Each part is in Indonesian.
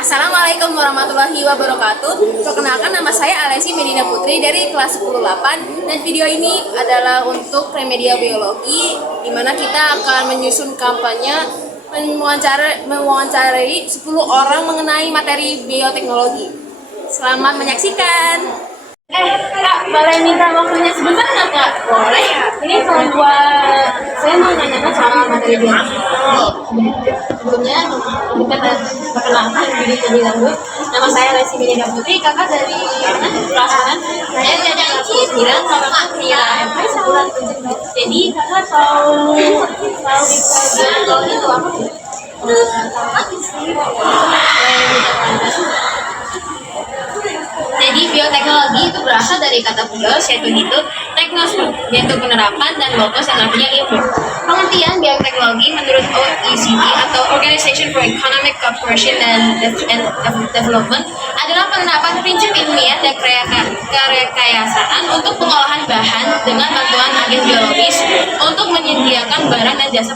Assalamualaikum warahmatullahi wabarakatuh. Perkenalkan, nama saya Alesi Medina Putri dari kelas 10-8, dan video ini adalah untuk Premedia Biologi, di mana kita akan menyusun kampanye mewawancarai 10 orang mengenai materi bioteknologi. Selamat menyaksikan. Kak, boleh minta waktunya sebentar nggak, Kak? Boleh ya. Ini buat saya mau nanya soal materi bioteknologi. Sebelumnya kita perkenalkan diri terlebih dahulu. Nama saya Lesi Medina Putri, kakak dari mana? Kelas mana? Saya dari kelas 9, kakak Mira MP. Jadi kakak tahu bioteknologi itu apa sih? Jadi bioteknologi itu berasal dari kata bios, yaitu hidup, teknos yaitu penerapan, dan logos yang artinya ilmu. Pengertian bioteknologi menurut OECD atau Organization for Economic Cooperation and Development adalah penerapan prinsip ilmiah dan kerekayasaan untuk pengolahan bahan dengan bantuan agen biologis untuk menyediakan barang dan jasa.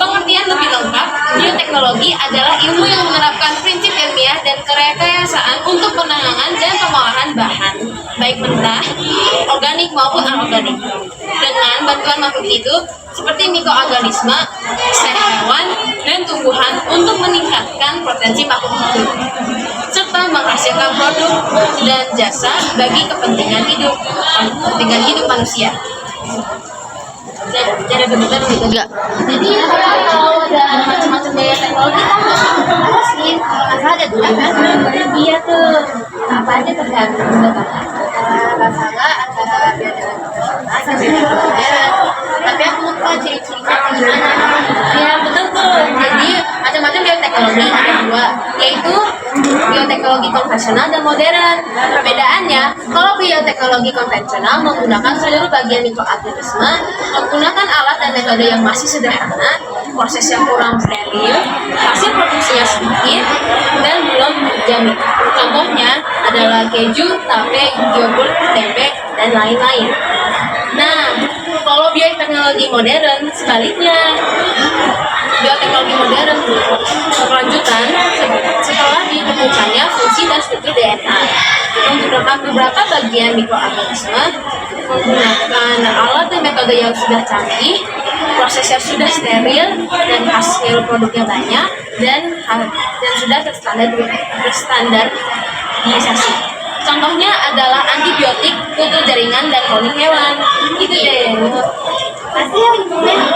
Pengertian lebih lengkap, bioteknologi adalah ilmu yang menerapkan prinsip ilmiah dan kerekayasaan untuk penanganan dan pengolahan bahan, baik mentah, organik maupun anorganik, dengan bantuan makhluk hidup seperti mikroorganisme, sel hewan, dan tumbuhan untuk meningkatkan potensi makhluk hidup, serta menghasilkan produk dan jasa bagi kepentingan hidup manusia. Jadi benar gitu enggak? Jadi kalau ada macam-macam bioteknologi kan sih ada tuh kan? Iya tuh. Apa aja tergantung antara tapi aku lupa ciri-cirinya gimana. Ya betul tuh. Jadi macam-macam bioteknologi ada dua, yaitu bioteknologi konvensional dan modern. Perbedaannya, kalau bioteknologi konvensional menggunakan seluruh bagian mikroorganisme, menggunakan alat dan metode yang masih sederhana, proses yang kurang steril, hasil produksinya sedikit, dan belum dijamin. Contohnya adalah keju, tape, yogurt, tempe, dan lain-lain. Nah, kalau bioteknologi modern sebaliknya. Bioteknologi modern berkelanjutan setelah ditemukannya fungsi dan struktur DNA. Untuk beberapa bagian mikroorganisme menggunakan alat dan metode yang sudah canggih, proses yang sudah steril, dan hasil produknya banyak dan sudah terstandarisasi. Contohnya adalah antibiotik, kultur jaringan, dan kloning hewan. Gitu deh. Pasti ya,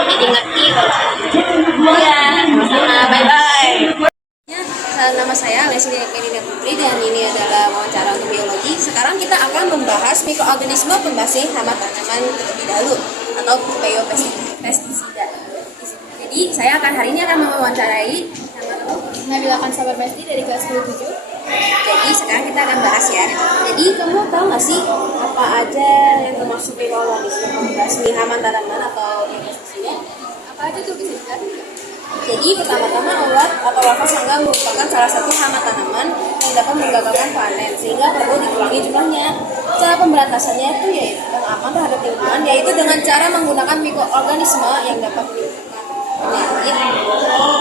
jadi ngerti kalau iya, sama-sama, bye-bye. Nama saya Lesi Medina Putri, dan ini adalah wawancara untuk biologi. Sekarang kita akan membahas mikroorganisme pembasih hama tanaman terlebih dahulu, atau biopestisida. Jadi saya hari ini akan mewawancarai Nabila Sabar Besti dari kelas 17. Jadi sekarang kita akan bahas ya. Jadi kamu tahu nggak sih apa aja yang termasuk mikroorganisme pembasih hama tanaman atau biopestisida? Apa aja tuh bisa? Jadi pertama-tama ulat atau larva serangga merupakan salah satu hama tanaman yang dapat menggagalkan panen, sehingga perlu dikurangi jumlahnya. Cara pemberantasannya itu yaitu yang aman terhadap lingkungan, yaitu dengan cara menggunakan mikroorganisme yang dapat penyakit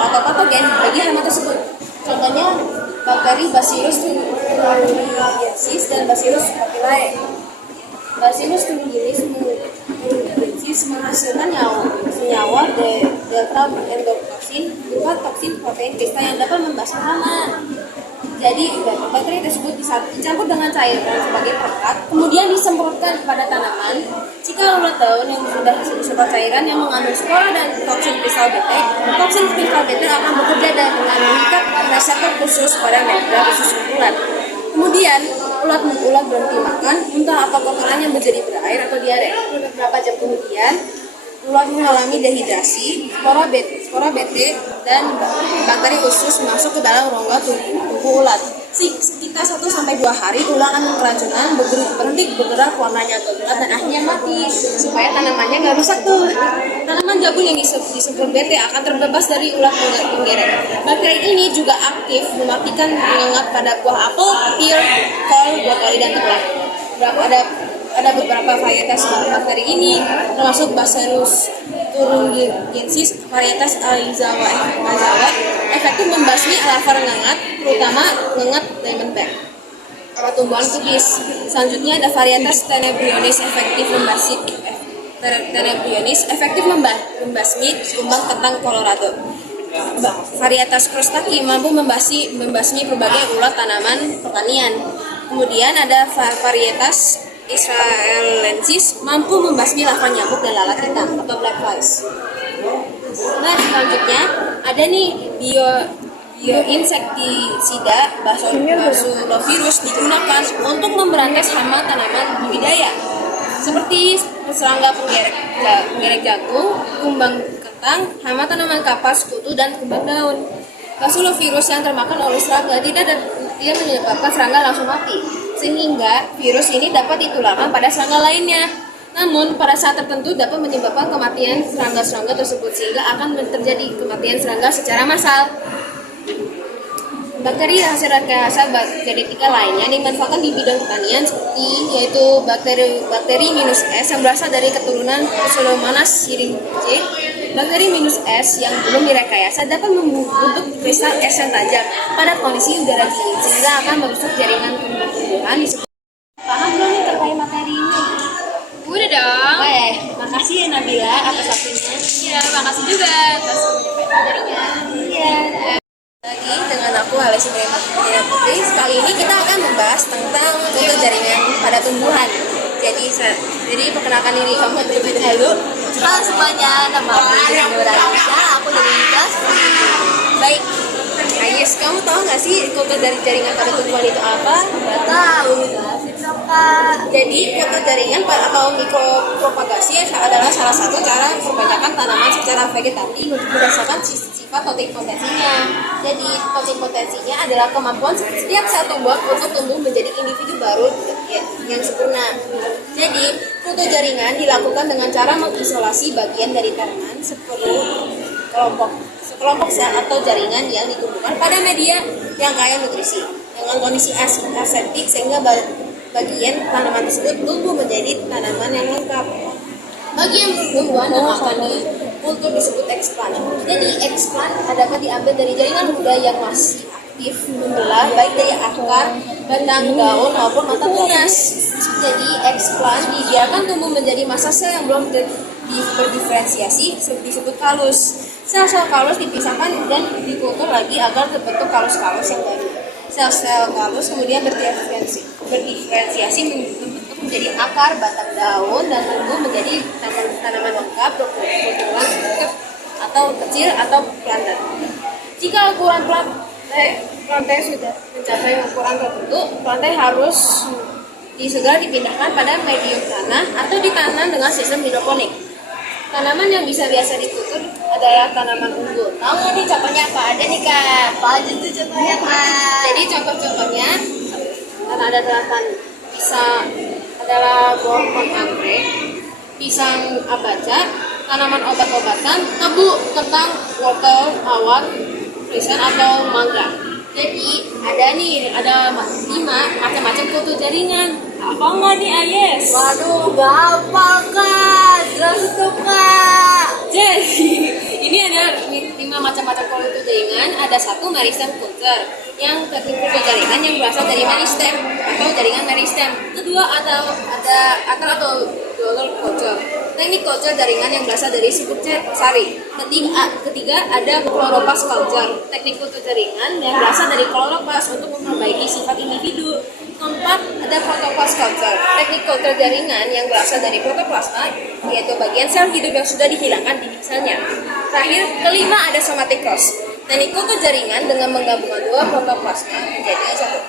atau patogen bagi hama tersebut. Contohnya bakteri Bacillus thuringiensis dan Bacillus papillae. Bacillus thuringiensis menghasilkan senyawa delta endotoksin berupa toksin protein kristal yang dapat membasmi hama. Jadi bakteri tersebut dicampur dengan cairan sebagai perekat, kemudian disemprotkan pada tanaman. Jika ulat daun yang sudah disemprot cairan yang mengandung spora dan toksin kristal beta akan bekerja dengan mengikat reseptor khusus pada membran usus ulat. Kemudian ulat berhenti makan, muntah atau kotoran yang menjadi berair atau diare. Beberapa jam kemudian ulat mengalami dehidrasi, spora Bt dan bakteri usus masuk ke dalam rongga tubuh ulat. Sekitar 1-2 hari ulat akan keracunan, berhenti bergerak, warnanya gelap, dan akhirnya mati. Supaya tanamannya nggak rusak tuh. Tanaman jagung yang disemprot Bt akan terbebas dari ulat penggeret. Bakteri ini juga aktif mematikan penyengat pada buah apel, pir, kol, brokoli, dan telur. Ada beberapa varietas bakteri ini, termasuk Bacillus thuringiensis, varietas Aizawa, efektif membasmi larva ngengat, terutama ngengat diamondback atau tumbuhan kubis. Selanjutnya ada varietas Tenebrionis efektif membasmi kumbang ketang Colorado. Varietas Crostaki mampu membasmi berbagai ulat tanaman pertanian. Kemudian ada varietas Israelensis mampu membasmi larva nyamuk dan lalat hitam atau black flies. Nah, selanjutnya ada nih bioinsektisida Bacillofirus digunakan untuk memberantas hama tanaman budidaya seperti serangga penggerek jagung, kumbang ketang, hama tanaman kapas, kutu, dan kumbang daun. Bacillofirus yang termakan oleh serangga tidak menyebabkan serangga langsung mati, sehingga virus ini dapat ditularkan pada serangga lainnya. Namun, pada saat tertentu dapat menyebabkan kematian serangga-serangga tersebut, sehingga akan terjadi kematian serangga secara massal. Bakteri hasil rekayasa genetika lainnya dimanfaatkan di bidang pertanian seperti yaitu bakteri minus S yang berasal dari keturunan Pseudomonas syringae. Bakteri minus S yang belum direkayasa dapat membentuk kristal es yang tajam pada kondisi udara dingin sehingga akan merusak jaringan tumbuh-tumbuhan di sekitar. Paham belum nih terkait materi ini? Udah dong. Makasih ya Nabila atas waktunya. Iya, makasih juga atas penyampaian materinya. Iya. Lagi dengan aku Alessi Marina Putri. Kali ini kita akan membahas tentang bentuk jaringan pada tumbuhan. Jadi perkenalkan diri kamu terlebih dahulu. Halo semuanya, nama aku Nura Aisyah, aku dari Migas. Baik. Ayes, kamu tahu nggak sih kultur dari jaringan pada tumbuhan itu apa? Nggak tahu, jelasin dong Kak. Jadi kultur jaringan atau mikropropagasi adalah salah satu cara memperbanyakan tanaman secara vegetatif berdasarkan sifat totipotensinya. Jadi totipotensinya adalah kemampuan setiap sel tumbuhan untuk tumbuh menjadi individu baru yang sempurna. Jadi kultur jaringan dilakukan dengan cara mengisolasi bagian dari tanaman sekelompok sel atau jaringan yang ditumbuhkan pada media yang kaya nutrisi dengan kondisi aseptik sehingga bagian tanaman tersebut tumbuh menjadi tanaman yang lengkap. Bagian tumbuhan yang akan dikultur disebut explant. Jadi explant dapat diambil dari jaringan muda yang masih aktif membelah baik dari akar, batang, daun maupun mata tunas. Jadi explant dibiarkan tumbuh menjadi massa sel yang belum berdiferensiasi disebut kalus. Sel-sel kalus dipisahkan dan dikultur lagi agar terbentuk kalus-kalus yang baru. Sel-sel kalus kemudian berdiferensiasi membentuk menjadi akar, batang, daun, dan tumbuh menjadi tanaman lengkap berukuran sedikit atau kecil atau planter. Jika ukuran plantai sudah mencapai ukuran tertentu, plantai harus segera dipindahkan pada medium tanah atau ditanam dengan sistem hidroponik. Tanaman yang biasa dikultur adalah tanaman unggul. Tahu nggak nih contohnya apa? Ada nih Kak. Apa aja tuh contohnya Kak? Jadi contohnya ada pisang adalah pohon anggrek, pisang abaca, tanaman obat-obatan, tebu, kentang, wortel, awan, krisan atau mangga. Jadi ada 5 macam-macam kultur jaringan. Apa nggak nih Ayes? Waduh, gampang Kak. Jelasin dong Kak. Jadi ini ada 5 macam-macam kultur jaringan. Ada 1 meristem kultur yang kultur jaringan yang berasal dari meristem atau jaringan meristem. Kedua ada akar atau dollar kultur. Teknik kultur jaringan yang berasal dari siput sari. Ketiga ada chloroplast kultur. Teknik kultur jaringan yang berasal dari chloroplast untuk memperbaiki sifat individu. Keempat ada protoplast culture. Teknik kultur jaringan yang berasal dari protoplasma, yaitu bagian sel hidup yang sudah dihilangkan di selnya. Terakhir, kelima ada somatic cross. Teknik kultur jaringan dengan menggabungkan 2 protoplasma menjadi 1.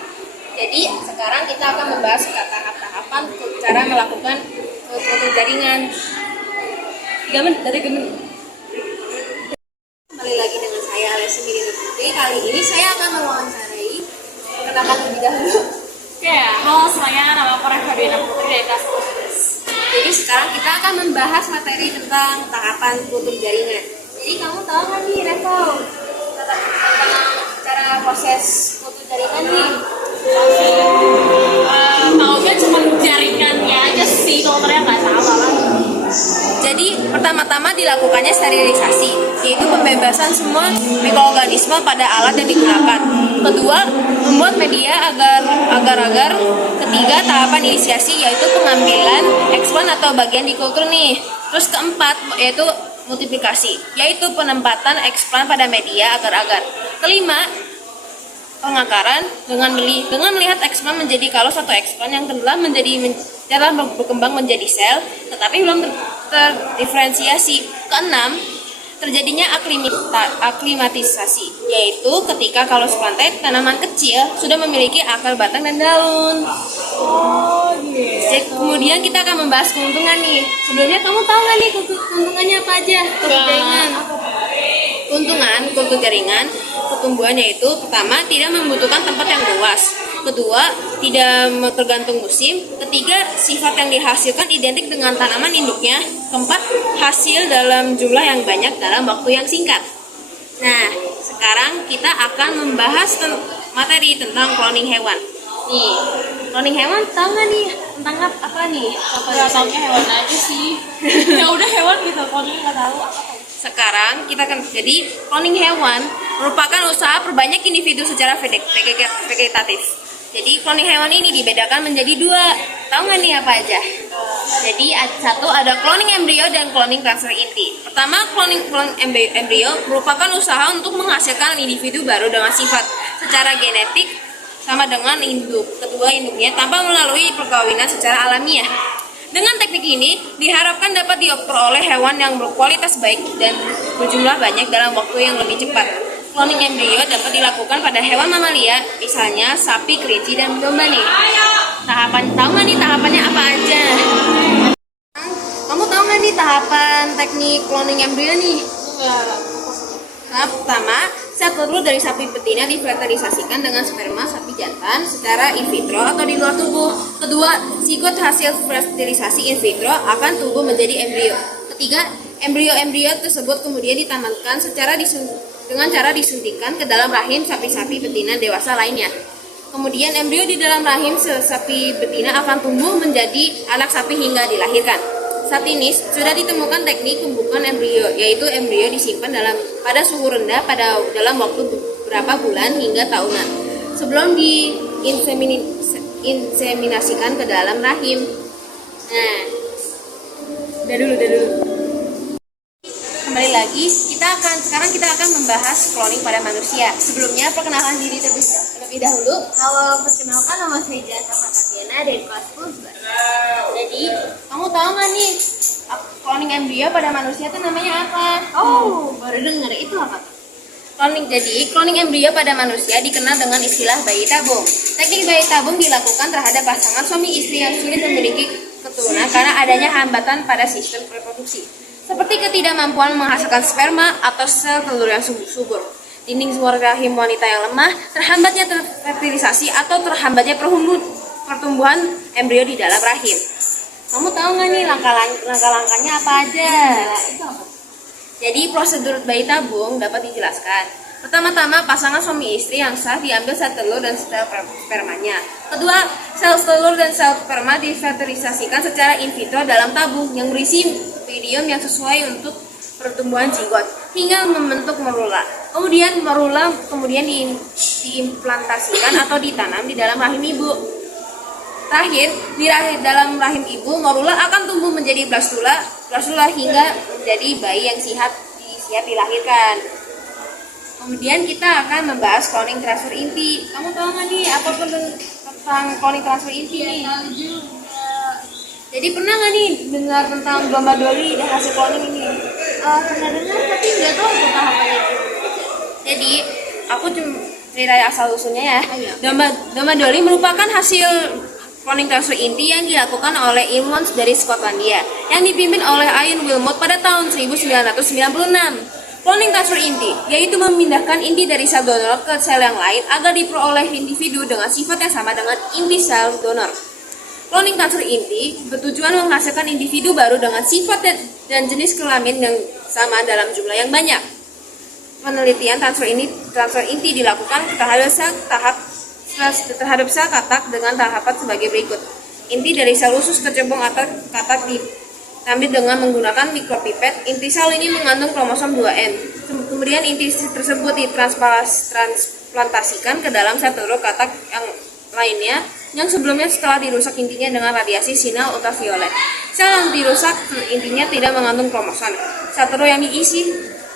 Jadi sekarang kita akan membahas tahap-tahapan cara melakukan kultur jaringan. 3 menit dari Kembali lagi dengan saya Alessi Marina Putri. Kali ini saya akan mewawancarai perkenalkan terlebih dahulu. Ya, halo semuanya, nama aku Reva Diana Putri dari kelas 10. Jadi sekarang kita akan membahas materi tentang tahapan kultur jaringan. Jadi kamu tahu nggak nih Revo tentang cara proses kultur jaringan nih? Taunya cuma jaringannya aja sih, dokternya nggak tahu lah. Jadi pertama-tama Pertama, dilakukannya sterilisasi, yaitu pembebasan semua mikroorganisme pada alat yang digunakan. Kedua, membuat media agar. Ketiga, tahapan inisiasi, yaitu pengambilan eksplan atau bagian di kultur nih. Terus keempat, yaitu multiplikasi, yaitu penempatan eksplan pada media agar. Kelima, pengakaran dengan melihat eksplan menjadi kalau satu eksplan yang telah berkembang menjadi sel tetapi belum terdiferensiasi. Keenam, terjadinya aklimatisasi, yaitu ketika kalau seplantet tanaman kecil sudah memiliki akar, batang, dan daun. Jadi, kemudian kita akan membahas keuntungan nih. Sebelumnya kamu tahu nggak nih keuntungannya apa aja? Keuntungan kultur jaringan pertumbuhan yaitu pertama, tidak membutuhkan tempat yang luas. Kedua, tidak tergantung musim. Ketiga, sifat yang dihasilkan identik dengan tanaman induknya. Keempat, hasil dalam jumlah yang banyak dalam waktu yang singkat. Nah, sekarang kita akan membahas materi tentang cloning hewan. Nih, cloning hewan tahu nggak nih tentang apa nih? Ya, taunya hewan aja sih. Ya udah hewan gitu, cloning nggak tahu apa. Sekarang kita akan jadi cloning hewan merupakan usaha perbanyak individu secara vegetatif. Jadi cloning hewan ini dibedakan menjadi dua. Tahu nggak nih apa aja? Jadi satu ada cloning embrio dan cloning transfer inti. Pertama, cloning embrio merupakan usaha untuk menghasilkan individu baru dengan sifat secara genetik sama dengan induk. Kedua, induknya tanpa melalui perkawinan secara alamiah. Dengan teknik ini diharapkan dapat diperoleh hewan yang berkualitas baik dan berjumlah banyak dalam waktu yang lebih cepat. Cloning embrio dapat dilakukan pada hewan mamalia, misalnya sapi, kelinci, dan domba nih. Tahu nggak nih tahapannya apa aja? Kamu tahu nggak nih tahapan teknik cloning embrio nih? Tahap pertama, sel telur dari sapi betina difertilisasikan dengan sperma sapi jantan secara in vitro atau di luar tubuh. Kedua, zigot hasil fertilisasi in vitro akan tumbuh menjadi embrio. Ketiga, embrio-embrio tersebut kemudian ditamatkan dengan cara disuntikan ke dalam rahim sapi-sapi betina dewasa lainnya. Kemudian embrio di dalam rahim sapi betina akan tumbuh menjadi anak sapi hingga dilahirkan. Saat ini sudah ditemukan teknik pembukaan embrio, yaitu embrio disimpan pada suhu rendah dalam waktu beberapa bulan hingga tahunan sebelum diinseminasikan ke dalam rahim. Nah, udah dulu. Kembali lagi, sekarang kita akan membahas cloning pada manusia. Sebelumnya, perkenalkan diri terlebih dahulu. Halo, perkenalkan nama saya Jasa Tatiana dari kelas 10. Jadi, kamu tahu nggak nih cloning embrio pada manusia itu namanya apa? Oh, baru dengar itu apa? Cloning embrio pada manusia dikenal dengan istilah bayi tabung. Teknik bayi tabung dilakukan terhadap pasangan suami istri yang sulit memiliki keturunan karena adanya hambatan pada sistem reproduksi, seperti ketidakmampuan menghasilkan sperma atau sel telur yang subur, dinding suara rahim wanita yang lemah, terhambatnya fertilisasi atau terhambatnya pertumbuhan embrio di dalam rahim. Kamu tahu nggak nih langkah-langkahnya apa aja? Itu apa? Jadi prosedur bayi tabung dapat dijelaskan. Pertama-tama, pasangan suami istri yang sah diambil sel telur dan sel spermanya. Kedua, sel telur dan sel sperma difertilisasikan secara in vitro dalam tabung yang berisi medium yang sesuai untuk pertumbuhan zigot hingga membentuk morula. Kemudian morula diimplantasikan atau ditanam di dalam rahim ibu. Terakhir, dalam rahim ibu, morula akan tumbuh menjadi blastula hingga menjadi bayi yang siap dilahirkan. Kemudian kita akan membahas cloning transfer inti. Kamu tahu nggak nih apa tentang cloning transfer inti nih? Jadi pernah nggak nih dengar tentang domba Dolly dan hasil cloning ini? Pernah dengar tapi nggak tahu itu tahapannya. Jadi aku cuma cerita asal usulnya ya. Ayo. Domba Dolly merupakan hasil cloning transfer inti yang dilakukan oleh ilmuwan dari Skotlandia yang dipimpin oleh Ian Wilmot pada tahun 1996. Cloning transfer inti yaitu memindahkan inti dari sel donor ke sel yang lain agar diperoleh individu dengan sifat yang sama dengan inti sel donor. Cloning transfer inti bertujuan menghasilkan individu baru dengan sifat dan jenis kelamin yang sama dalam jumlah yang banyak. Penelitian transfer inti dilakukan terhadap sel katak dengan tahapan sebagai berikut. Inti dari sel usus kecebong atau katak ambil dengan menggunakan mikropipet. Inti sel ini mengandung kromosom 2N. Kemudian inti tersebut ditransplantasikan ke dalam sel telur katak yang lainnya yang sebelumnya setelah dirusak intinya dengan radiasi sinar ultraviolet. Sel yang dirusak intinya tidak mengandung kromosom. Sel telur yang diisi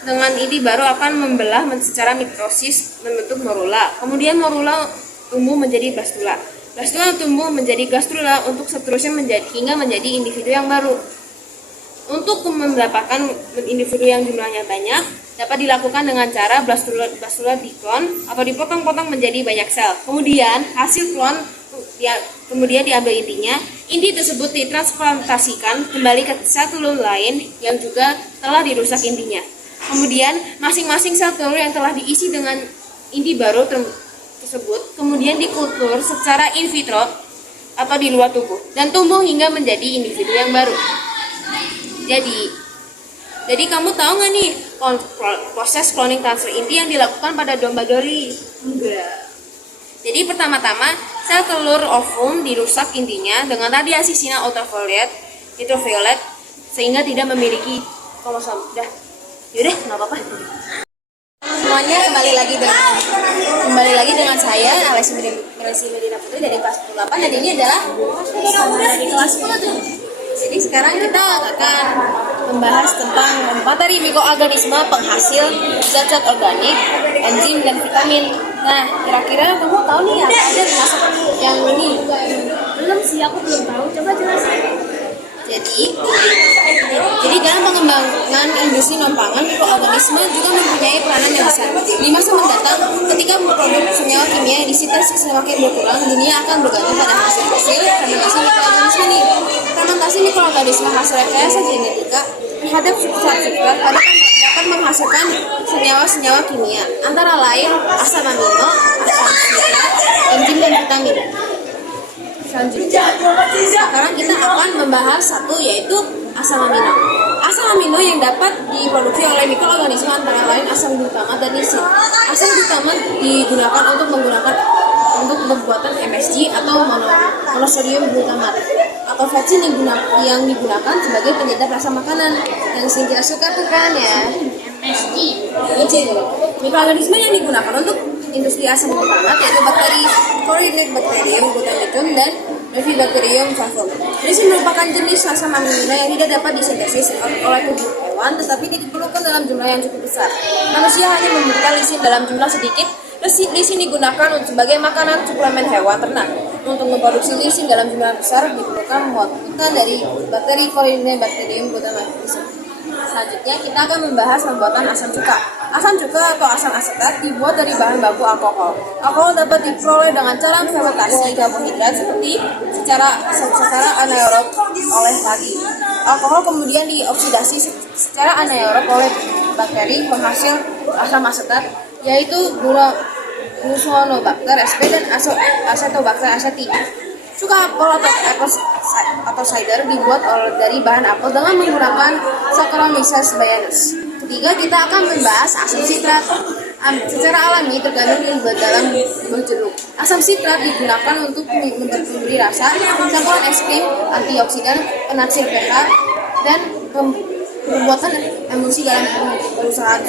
dengan inti baru akan membelah secara mitosis membentuk morula. Kemudian morula tumbuh menjadi blastula. Blastula tumbuh menjadi gastrula untuk seterusnya hingga menjadi individu yang baru. Untuk mendapatkan individu yang jumlahnya banyak, dapat dilakukan dengan cara blastula diklon atau dipotong-potong menjadi banyak sel. Kemudian hasil klon kemudian diambil intinya. Inti tersebut ditransplantasikan kembali ke sel telur lain yang juga telah dirusak intinya. Kemudian masing-masing sel telur yang telah diisi dengan inti baru tersebut kemudian dikultur secara in vitro atau di luar tubuh dan tumbuh hingga menjadi individu yang baru. Jadi kamu tahu nggak nih proses cloning transfer inti yang dilakukan pada domba Dolly? Enggak. Jadi pertama-tama sel telur ovum dirusak intinya dengan radiasi sinar ultraviolet sehingga tidak memiliki kromosom. Yaudah, nggak apa-apa. Semuanya kembali lagi dengan saya Alessi Medina Putri dari kelas 8 dan ini adalah dari kelas 10. Jadi sekarang kita akan membahas tentang materi mikroorganisme penghasil zat-zat organik, enzim dan vitamin. Nah, kira-kira kamu tahu nih apa aja termasuk yang ini? Belum sih, aku belum tahu. Coba jelasin. Jadi dalam pengembangan industri non-pangan, mikroorganisme juga mempunyai peranan yang besar. Di masa mendatang, ketika produk senyawa kimia disintesis semakin berkurang, dunia akan bergantung pada hasil fermentasi mikroorganisme nih. Fermentasi mikroorganisme hasil rekayasa genetika terhadap substrat dapat menghasilkan senyawa-senyawa kimia, antara lain asam amino, asam sitrat, enzim dan vitamin. Selanjutnya, sekarang kita akan membahas satu yaitu asam amino. Asam amino yang dapat diproduksi oleh mikroorganisme antara lain asam glutamat dan lisin. Asam glutamat digunakan untuk pembuatan MSG atau monosodium glutamat atau vaksin yang digunakan sebagai penyedap rasa makanan. Yang sering kita suka tuh kan ya MSG. Mikroorganisme yang digunakan untuk industri asam glutamat yaitu bakteri Corynebacterium glutaminum dan Bifidobacterium flavum. Lisin merupakan jenis asam amino yang tidak dapat disintesis oleh tubuh hewan, tetapi diperlukan dalam jumlah yang cukup besar. Manusia hanya membutuhkan lisin dalam jumlah sedikit. Lisin digunakan sebagai makanan suplemen hewan ternak. Untuk memproduksi lisin dalam jumlah besar diperlukan muatan dari bakteri Corynebacterium glutaminum. Selanjutnya kita akan membahas pembuatan asam cuka. Asam cuka atau asam asetat dibuat dari bahan baku alkohol. Alkohol dapat diperoleh dengan cara fermentasi karbohidrat secara anaerob oleh padi. Alkohol kemudian dioksidasi secara anaerob oleh bakteri penghasil asam asetat yaitu Glucosinobacter sp dan Acetobacter aceti. Cuka apel atau cider dibuat dari bahan apel dengan menggunakan Saccharomyces baianus. Ketiga, kita akan membahas asam sitrat. Secara alami terkandung di dalam buah jeruk. Asam sitrat digunakan untuk memberi rasa, campuran es krim, antioksidan, penaksir pH, dan pembuatan emulsi dalam perusahaan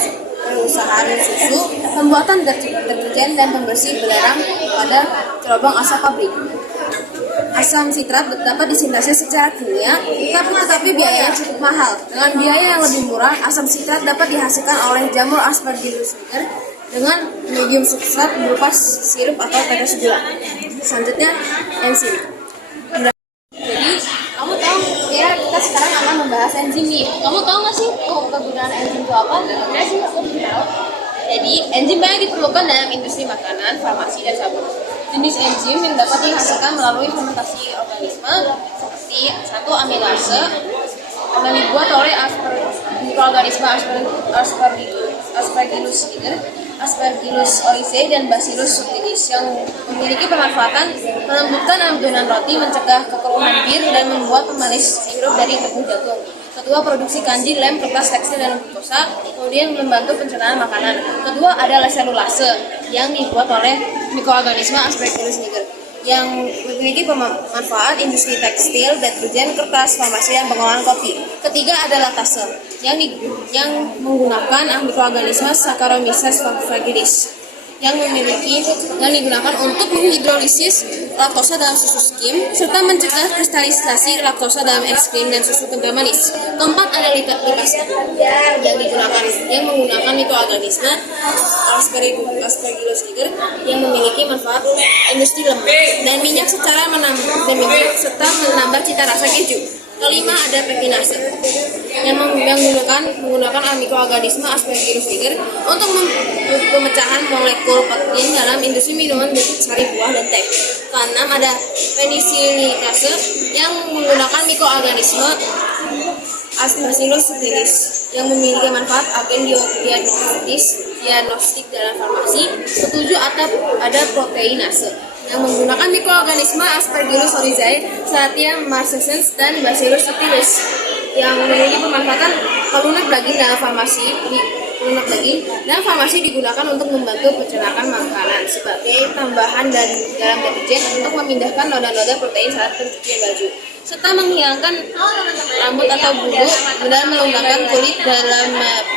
susu, pembuatan deterjen dan pembersih belerang pada cerobong asap pabrik. Asam sitrat dapat disintesis secara kimia, tetapi biayanya cukup mahal. Dengan biaya yang lebih murah, asam sitrat dapat dihasilkan oleh jamur Aspergillus niger dengan medium substrat berupa sirup atau tetes gula. Selanjutnya, enzim. Jadi, kamu tahu ya kita sekarang akan membahas enzim nih. Kamu tahu nggak sih kegunaan enzim itu apa? Enggak sih, aku belum tahu. Jadi, enzim banyak diperlukan dalam industri makanan, farmasi, dan sabun. Jenis enzim yang dapat dihasilkan melalui fermentasi organisme seperti 1 amilase yang dibuat oleh mikroorganisme Aspergillus niger, Aspergillus oryzae, dan Bacillus subtilis yang memiliki pemanfaatan melembutkan adonan roti, mencegah kekeruhan bir, dan membuat pemanis sirup dari tepung jagung. Kedua, produksi kanji, lem, kertas, tekstil, dan glukosa, kemudian membantu pencernaan makanan. Kedua adalah selulase yang dibuat oleh mikroorganisme Aspergillus niger. yang memiliki manfaat industri tekstil, deterjen, kertas, farmasi, dan pengolahan kopi. Ketiga adalah lactase yang menggunakan mikroorganisme Saccharomyces fragilis yang digunakan untuk menghidrolisis laktosa dalam susu skim serta mencegah kristalisasi laktosa dalam es krim dan susu kental manis. Keempat ada lipase yang menggunakan mikroorganisme Aspergillus niger yang memiliki manfaat industri lemak dan minyak serta menambah cita rasa keju. Kelima ada pektinase yang menggunakan mikroorganisme Aspergillus niger untuk pemecahan molekul pektin dalam industri minuman sari buah dan teh. Keenam ada penisilinase yang menggunakan mikroorganisme Aspergillus subtilis yang memiliki manfaat agen diagnostik dalam farmasi. Ketujuh ada proteinase yang menggunakan mikroorganisme Aspergillus oryzae, Salatia marcescens, dan Bacillus subtilis yang memiliki pemanfaatan pelunak daging dalam farmasi digunakan untuk membantu pencernaan makanan sebagai tambahan dan dalam deterjen untuk memindahkan noda-noda protein saat pencucian baju serta menghilangkan rambut atau bulu dan melonggarkan kulit dalam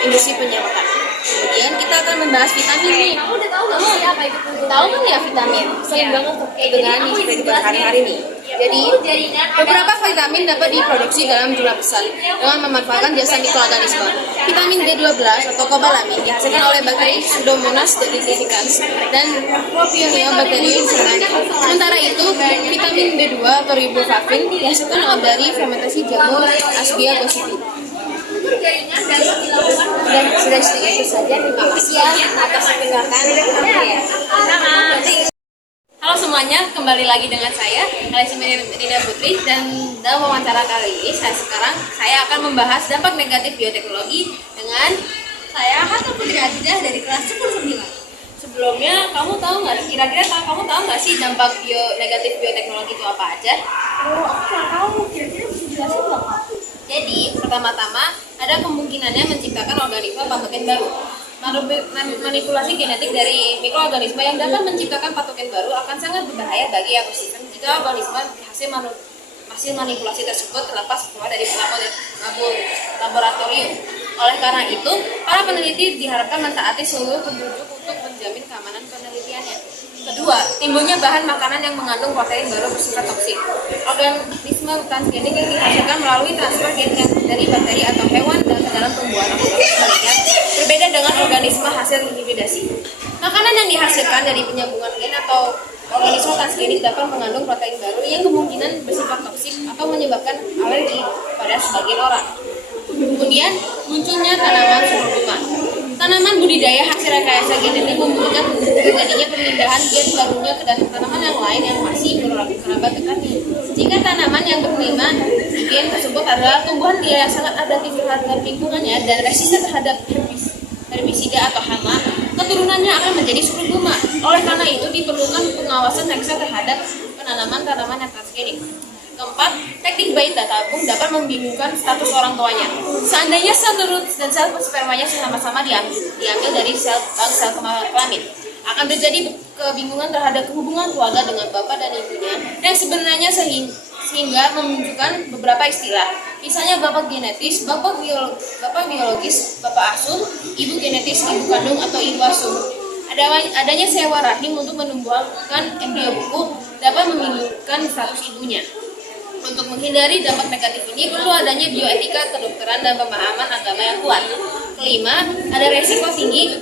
industri penyerapan. Kemudian kita akan membahas vitamin nih. Kamu udah tahu nggak sih apa itu? Tahu kan ya vitamin? Sering banget kedengaran di kehidupan hari-hari nih. Jadi beberapa vitamin dapat diproduksi dalam jumlah besar dengan memanfaatkan jasa mikroorganisme. Vitamin B12 atau kobalamin dihasilkan oleh bakteri Pseudomonas nigricans dan Propionibacterium cereus. Sementara itu, vitamin B2 atau riboflavin dihasilkan dari fermentasi jamur Asbia gossypii. Dan sudah itu saja. Terima kasih ya atas pendengaran. Halo semuanya, kembali lagi dengan saya Alessi Medina Putri, dan dalam wawancara kali ini saya akan membahas dampak negatif bioteknologi dengan saya Hatta Putri Azidah dari kelas 10-9. Sebelumnya kamu tahu nggak sih dampak negatif bioteknologi itu apa aja? Oh, aku nggak tahu. Kira-kira bisa jelasin nggak, Kak? Jadi pertama-tama ada kemungkinannya menciptakan organisme patogen baru. Manipulasi genetik dari mikroorganisme yang dapat menciptakan patogen baru akan sangat berbahaya bagi ekosistem jika organisme hasil manipulasi tersebut terlepas keluar dari laboratorium. Oleh karena itu, para peneliti diharapkan mentaati seluruh petunjuk untuk menjamin keamanan penelitiannya. Kedua, timbulnya bahan makanan yang mengandung protein baru bersifat toksik. Organisme transgenik yang dihasilkan melalui transfer gen dari bakteri atau hewan dan ke dalam tumbuhan atau sebaliknya berbeda dengan organisme hasil hibridasi. Makanan yang dihasilkan dari penyambungan gen atau organisme transgenik dapat mengandung protein baru yang kemungkinan bersifat toksik atau menyebabkan alergi pada sebagian orang. Kemudian munculnya tanaman superbuma. Tanaman budidaya hasil rekayasa genetik memungkinkan terjadinya pemindahan gen barunya ke tanaman yang lain yang masih kerabat dekatnya. Jika tanaman yang menerima gen tersebut adalah tumbuhan yang sangat adaptif terhadap lingkungannya dan resisten terhadap herbisida atau hama, keturunannya akan menjadi superbuma. Oleh karena itu diperlukan pengawasan ekstra terhadap penanaman-tanaman yang transgenik. Keempat, teknik bayi tak tabung dapat membingungkan status orang tuanya. Seandainya sel telur dan sel spermanya sama-sama diambil dari bank sel kelamin, akan terjadi kebingungan terhadap hubungan keluarga dengan bapak dan ibunya, yang sebenarnya sehingga menunjukkan beberapa istilah. Misalnya bapak genetis, bapak biologis, bapak asuh, ibu genetis, ibu kandung atau ibu asuh. Adanya sewa rahim untuk menumbuhkan embrio buku dapat membingungkan status ibunya. Untuk menghindari dampak negatif ini, perlu adanya bioetika kedokteran dan pemahaman agama yang kuat. Kelima, ada resiko tinggi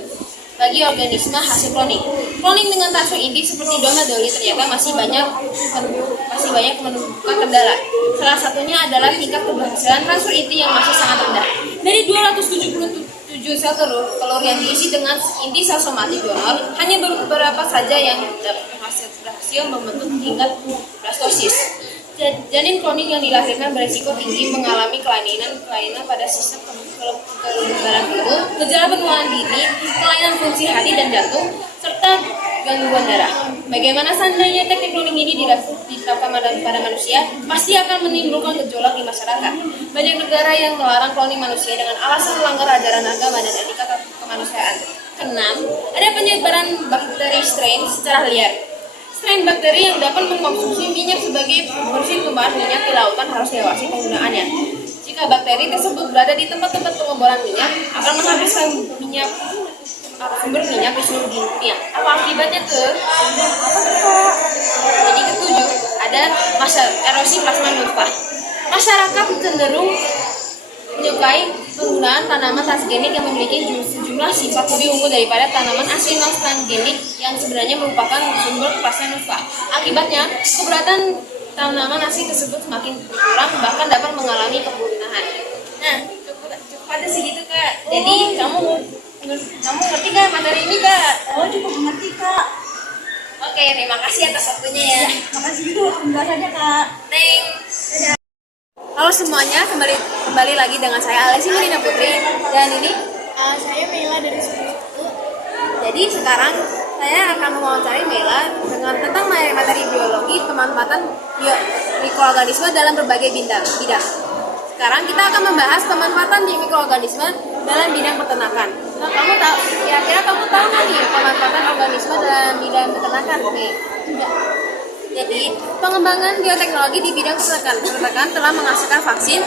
bagi organisme hasil cloning. Cloning dengan transfer inti seperti Doma Dolly ternyata masih banyak menemukan kendala. Salah satunya adalah tingkat keberhasilan transfer inti yang masih sangat rendah. Dari 277 sel telur yang diisi dengan inti sel somatik donor, hanya beberapa saja yang berhasil membentuk tingkat blastosis. Janin kloning yang dilahirkan berisiko tinggi mengalami kelainan pada sistem kekebalan tubuh, gejala penuaan dini, kelainan fungsi hati dan jantung, serta gangguan darah. Bagaimana seandainya teknik kloning ini diterapkan pada manusia, pasti akan menimbulkan gejolak di masyarakat. Banyak negara yang melarang kloning manusia dengan alasan melanggar ajaran agama dan etika kemanusiaan. Keenam, ada penyebaran bakteri strain secara liar. Strain bakteri yang dapat mengkonsumsi minyak sebagai pembersih tumpahan minyak di lautan harus diawasi penggunaannya. Jika bakteri tersebut berada di tempat-tempat pengeboran minyak, akan menghabiskan minyak sumber minyak di seluruh dunia. Apa akibatnya tuh? Jadi ketujuh, ada erosi plasma nutfah. Masyarakat cenderung menyukai penggunaan tanaman transgenik yang memiliki sejumlah sifat lebih unggul daripada tanaman asli non transgenik yang sebenarnya merupakan sumber plasma nutfah. Akibatnya, keberatan tanaman asli tersebut semakin berkurang, bahkan dapat mengalami kepunahan. Nah, cukup ada segitu kak. Jadi kamu ngerti kan materi ini kak? Oh, cukup mengerti kak. Oke, terima kasih atas waktunya ya. Makasih juga penjelasannya kak. Thanks. Halo semuanya, kembali lagi dengan saya Alessi Melina Putri dan ini Saya Mela dari 10. jadi sekarang saya akan mewawancari Mela tentang materi biologi pemanfaatan mikroorganisme dalam berbagai bidang. Sekarang kita akan membahas pemanfaatan mikroorganisme dalam bidang peternakan. Nah, kira-kira kamu tahu nggak nih pemanfaatan organisme dalam bidang peternakan? Tidak. Jadi, pengembangan bioteknologi di bidang peternakan telah menghasilkan vaksin,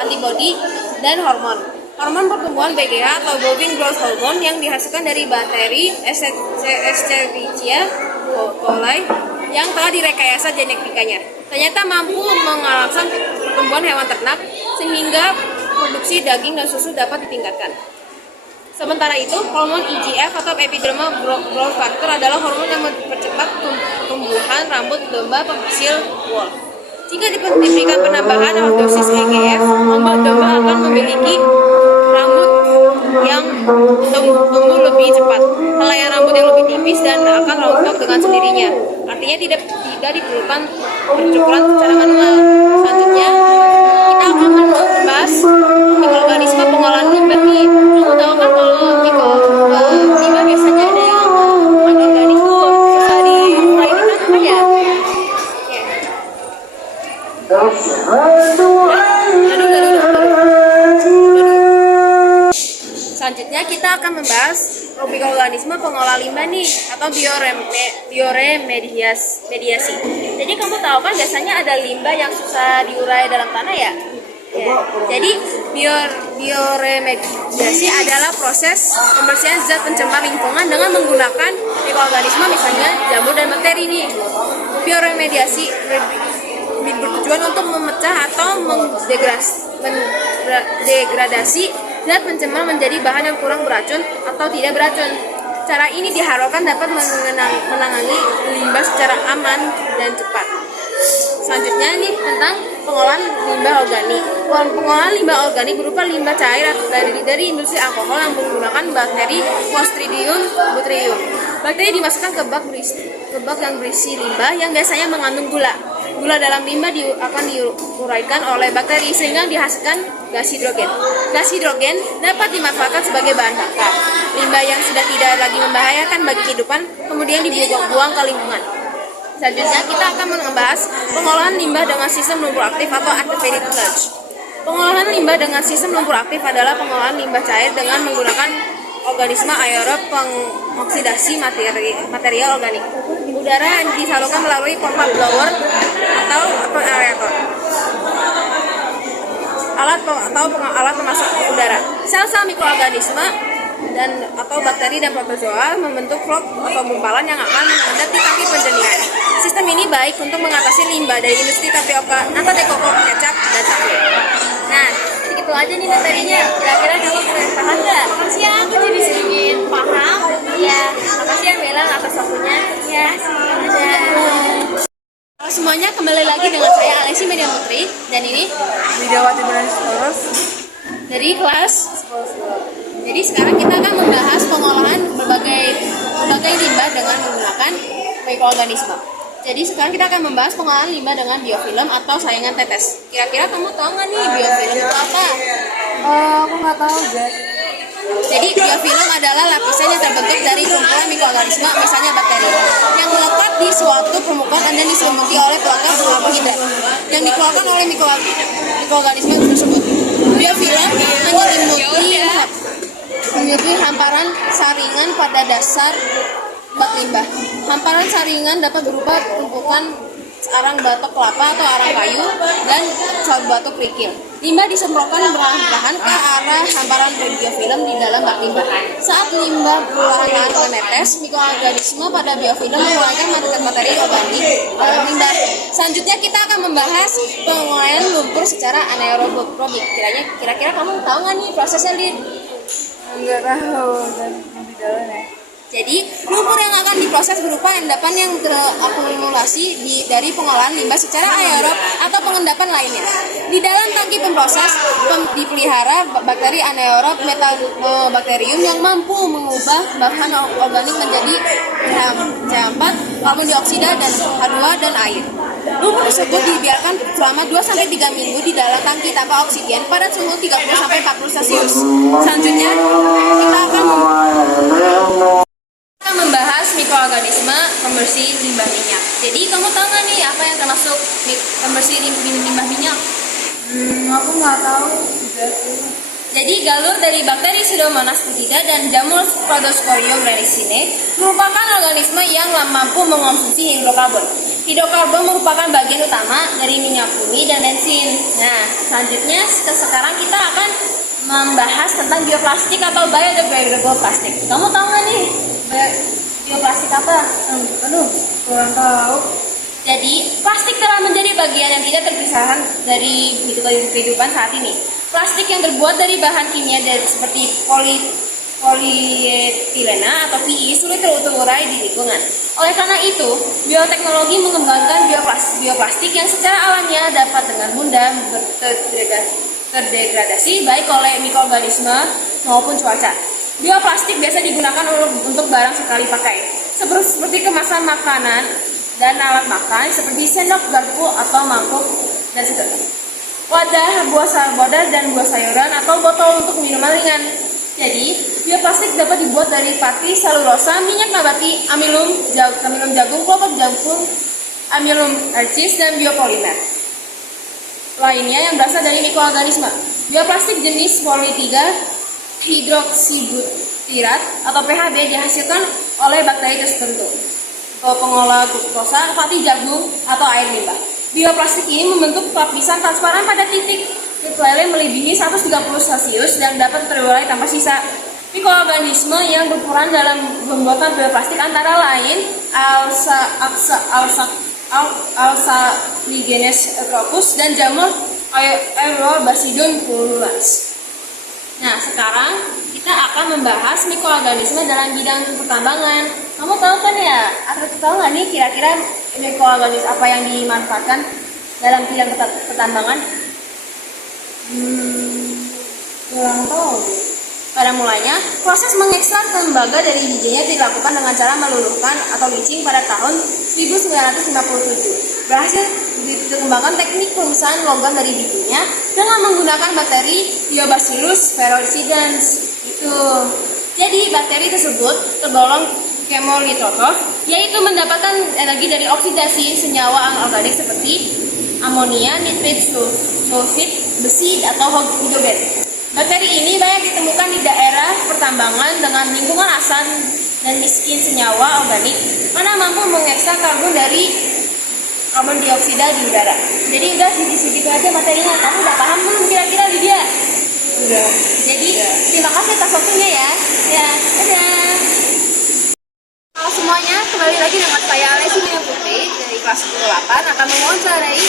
antibodi, dan hormon. Hormon pertumbuhan BGH atau bovine growth hormone yang dihasilkan dari bakteri Escherichia coli yang telah direkayasa genetikanya. Ternyata mampu mengalasan pertumbuhan hewan ternak sehingga produksi daging dan susu dapat ditingkatkan. Sementara itu, hormon IGF atau epidermal growth factor adalah hormon yang mempercepat pertumbuhan rambut domba penghasil wool. Jika diberikan penambahan dosis EGF, domba akan memiliki rambut yang tumbuh lebih cepat, helaian rambut yang lebih tipis dan akan rontok dengan sendirinya. Artinya tidak diperlukan pencukuran secara manual. Selanjutnya, kita akan membahas mikroorganisme pengolahan limbah nih. Kamu tahu kan kalau limbah biasanya ada yang anorganik tuh susah diurai di tanah ya. Selanjutnya kita akan membahas mikroorganisme pengolah limbah nih atau bioremediasi. Jadi kamu tahu kan biasanya ada limbah yang susah diurai dalam tanah ya? Jadi bioremediasi adalah proses pembersihan zat pencemar lingkungan dengan menggunakan mikroorganisme misalnya jamur dan bakteri nih. Bioremediasi bertujuan untuk memecah atau mendegradasi zat pencemar menjadi bahan yang kurang beracun atau tidak beracun. Cara ini diharapkan dapat menangani limbah secara aman dan cepat. Selanjutnya nih tentang pengolahan limbah organik. Pengolahan limbah organik berupa limbah cair dari industri alkohol yang menggunakan bakteri Clostridium botulinum. Bakteri dimasukkan ke bak yang berisi limbah yang biasanya mengandung gula. Gula dalam limbah akan diuraikan oleh bakteri sehingga dihasilkan gas hidrogen. Gas hidrogen dapat dimanfaatkan sebagai bahan bakar. Limbah yang sudah tidak lagi membahayakan bagi kehidupan kemudian dibuang ke lingkungan. Selanjutnya kita akan membahas pengolahan limbah dengan sistem lumpur aktif atau activated sludge. Pengolahan limbah dengan sistem lumpur aktif adalah pengolahan limbah cair dengan menggunakan organisme aerob pengoksidasi material organik. Udara yang disalurkan melalui pompa blower atau aerator. Alat pemasok udara. Sel-sel mikroorganisme atau bakteri dan protozoa membentuk flok atau gumpalan yang akan mengendap di tangki penjernihan. Sistem ini baik untuk mengatasi limbah dari industri tapioka, nata de coco, kecap, dan tape. Nah, segitu aja nih materinya. Kira-kira kamu paham nggak? Makasih ya, aku jadi sedikit paham. Ya, makasih ya Mela atas waktunya. Ya, halo semuanya, kembali lagi dengan saya Alessi Melina Putri dan ini Widawati Bransporos dari kelas 10. Jadi sekarang kita akan membahas pengolahan berbagai limbah dengan menggunakan mikroorganisme. Jadi sekarang kita akan membahas pengolahan limbah dengan biofilm atau saringan tetes. Kira-kira kamu tahu nggak nih biofilm itu apa? Aku nggak tahu guys. Jadi biofilm adalah lapisan yang terbentuk dari kumpulan mikroorganisme, misalnya bakteri, yang melekat di suatu permukaan dan diselimuti oleh pelakar karbohidrat yang dikeluarkan oleh mikroorganisme tersebut. Biofilm menyelimuti hamparan saringan pada dasar Tempat limbah. Hamparan saringan dapat berupa tumpukan arang batok kelapa atau arang kayu dan batu kerikil. Limbah disemprotkan perlahan-lahan ke arah hamparan biofilm di dalam bak limbah. Saat limbah perlahan-lahan menetes, mikroorganisme pada biofilm mengeluarkan materi organik dalam limbah. Selanjutnya kita akan membahas penguraian lumpur secara anaerobik. Kira-kira kamu tahu nggak nih prosesnya, Lid? Enggak tahu dan di dalam ya. Jadi, lumpur yang akan diproses berupa endapan yang terakumulasi dari pengolahan limbah secara aerob atau pengendapan lainnya. Di dalam tangki pemproses dipelihara bakteri anaerob metabakterium yang mampu mengubah bahan organik menjadi CH4, karbon dioksida, dan H2 dan air. Lumpur tersebut dibiarkan selama 2-3 minggu di dalam tangki tanpa oksigen pada suhu 30-40 Celcius. Selanjutnya, kita akan membahas mikroorganisme pembersih limbah minyak. Jadi kamu tahu nggak nih apa yang termasuk pembersih limbah minyak? Aku nggak tahu juga sih. Jadi galur dari bakteri Pseudomonas bifida dan jamur Podosporium renicine merupakan organisme yang mampu mengonsumsi hidrokarbon. Hidrokarbon merupakan bagian utama dari minyak bumi dan bensin. Nah, selanjutnya sekarang kita akan membahas tentang bioplastik atau biodegradable plastik. Kamu tahu nggak nih bioplastik apa? Aduh, kurang tahu. Jadi, plastik telah menjadi bagian yang tidak terpisahkan dari kehidupan saat ini. Plastik yang terbuat dari bahan kimia seperti polietilena atau PE sulit terurai di lingkungan. Oleh karena itu, bioteknologi mengembangkan bioplastik yang secara alamiah dapat dengan mudah terdegradasi baik oleh mikroorganisme maupun cuaca. Bioplastik biasa digunakan untuk barang sekali pakai, seperti kemasan makanan dan alat makan seperti sendok, garpu, atau mangkuk dan seterusnya. Wadah dan buah sayuran atau botol untuk minuman ringan. Jadi, bioplastik dapat dibuat dari pati, selulosa, minyak nabati, amilum jagung, kelopak jagung, amilum arcis, dan biopolimer lainnya yang berasal dari mikroorganisme. Bioplastik jenis poli-3 hidroksibutirat atau PHB dihasilkan oleh bakteri tertentu atau pengolah glukosa, pati jagung, atau air limbah. Bioplastik ini membentuk lapisan transparan pada titik lele melebihi 130 Celcius dan dapat terurai tanpa sisa. Mikroorganisme yang berperan dalam pembuatan bioplastik antara lain Alsaligenes Eutrophus dan jamur Aerobasidum pullulans. Nah, sekarang kita akan membahas mikroorganisme dalam bidang pertambangan. Kamu tahu kan ya? Atau tahu nggak nih kira-kira mikroorganisme apa yang dimanfaatkan dalam bidang pertambangan? Kurang tahu. Pada mulanya, proses mengekstrak tembaga dari bijinya dilakukan dengan cara meluluhkan atau leaching pada tahun 1957. Berhasil dikembangkan teknik pemisahan logam dari bijinya dengan menggunakan bakteri Biobacillus ferrocidans. Jadi bakteri tersebut tergolong chemolithotrof, yaitu mendapatkan energi dari oksidasi senyawa anorganik seperti amonia, nitrit, sulfit, besi, atau hidrogen. Bakteri ini banyak ditemukan di daerah pertambangan dengan lingkungan asam dan miskin senyawa organik, mana mampu mengekstrak karbon dioksida di udara. Jadi udah segitu aja materinya. Kamu udah paham belum kira-kira, Lydia? Udah. Jadi terima kasih atas waktunya ya. Ya, dadah. Halo semuanya, kembali lagi dengan saya Alessi Putri dari kelas 8 akan mewawancarai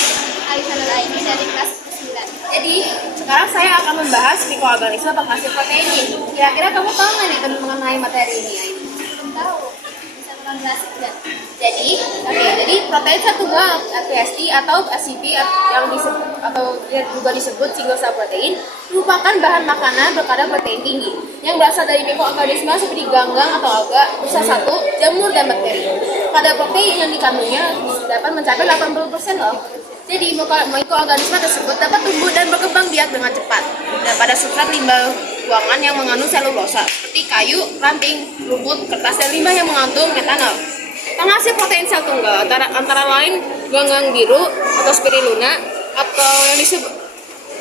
Aisyah Laini dari kelas 9. Jadi, sekarang saya akan membahas mikroorganisme penghasil protein. Kira-kira kamu tahu nggak nih mengenai materi ini? Aini? Belum tahu. Bisa tolong jelasin nggak? Jadi protein satuan APST atau SCP yang juga disebut single cell protein merupakan bahan makanan berkadar protein tinggi yang berasal dari mikroorganisme seperti ganggang atau alga, busa satu, jamur, dan bakteri. Kadar protein yang dikandungnya dapat mencapai 80% loh. Jadi mikroorganisme tersebut dapat tumbuh dan berkembang biak dengan cepat dan pada substrat limbah buangan yang mengandung selulosa seperti kayu, ranting, rumput, kertas, dan limbah yang mengandung metanol. Penghasil protein sel tunggal antara lain ganggang biru atau spirulina atau yang disebut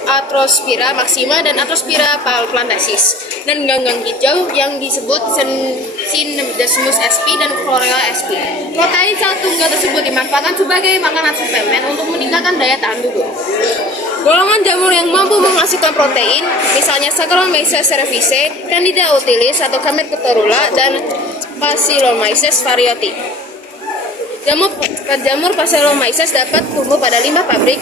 Atrospira maxima dan Atrospira plantaris, dan ganggang hijau yang disebut Synebdesmus sp dan Chlorella sp. Protein sel tunggal tersebut dimanfaatkan sebagai makanan suplemen untuk meningkatkan daya tahan tubuh. Golongan jamur yang mampu menghasilkan protein, misalnya Saccharomyces cerevisiae, Candida utilis atau Camercatorula, dan Phacellomyces varioti. Jamur Phacellomyces dapat tumbuh pada limbah pabrik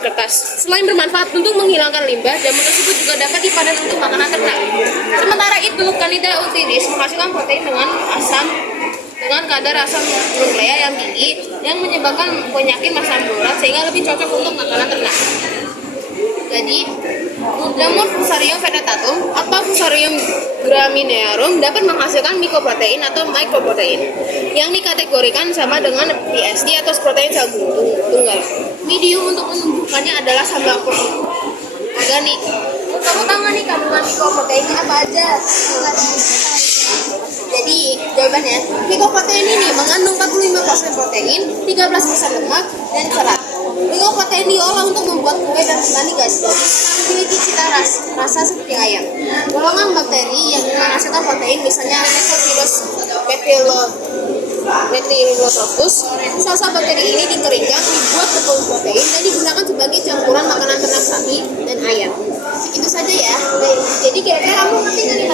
kertas. Selain bermanfaat untuk menghilangkan limbah, jamur tersebut juga dapat dipanen untuk makanan ternak. Sementara itu, Candida utilis menghasilkan protein dengan kadar asam nuklea yang tinggi yang menyebabkan penyakit asam urat sehingga lebih cocok untuk makanan ternak. Jadi, jamur Fusarium vegetatum atau Fusarium graminearum dapat menghasilkan mikoprotein atau mikroprotein yang dikategorikan sama dengan PSD atau protein sel tunggal. Medium untuk menumbuhkannya adalah sambal organik. Kamu tahu nggak nih kandungan mikoproteinnya apa aja? Jadi jawabannya, mikoprotein ini mengandung 45% protein, 13% lemak, dan serat. Mikoprotein diolah untuk membuat kue dan petani gadis, memiliki cita rasa seperti ayam. Golongan bakteri yang menghasilkan protein misalnya Lactobacillus bacillotropus. Sel-sel bakteri ini dikeringkan, dibuat tepung protein, dan digunakan sebagai campuran makanan ternak sapi dan ayam. Segitu saja ya. Jadi kira-kira kamu ngerti nggak nih?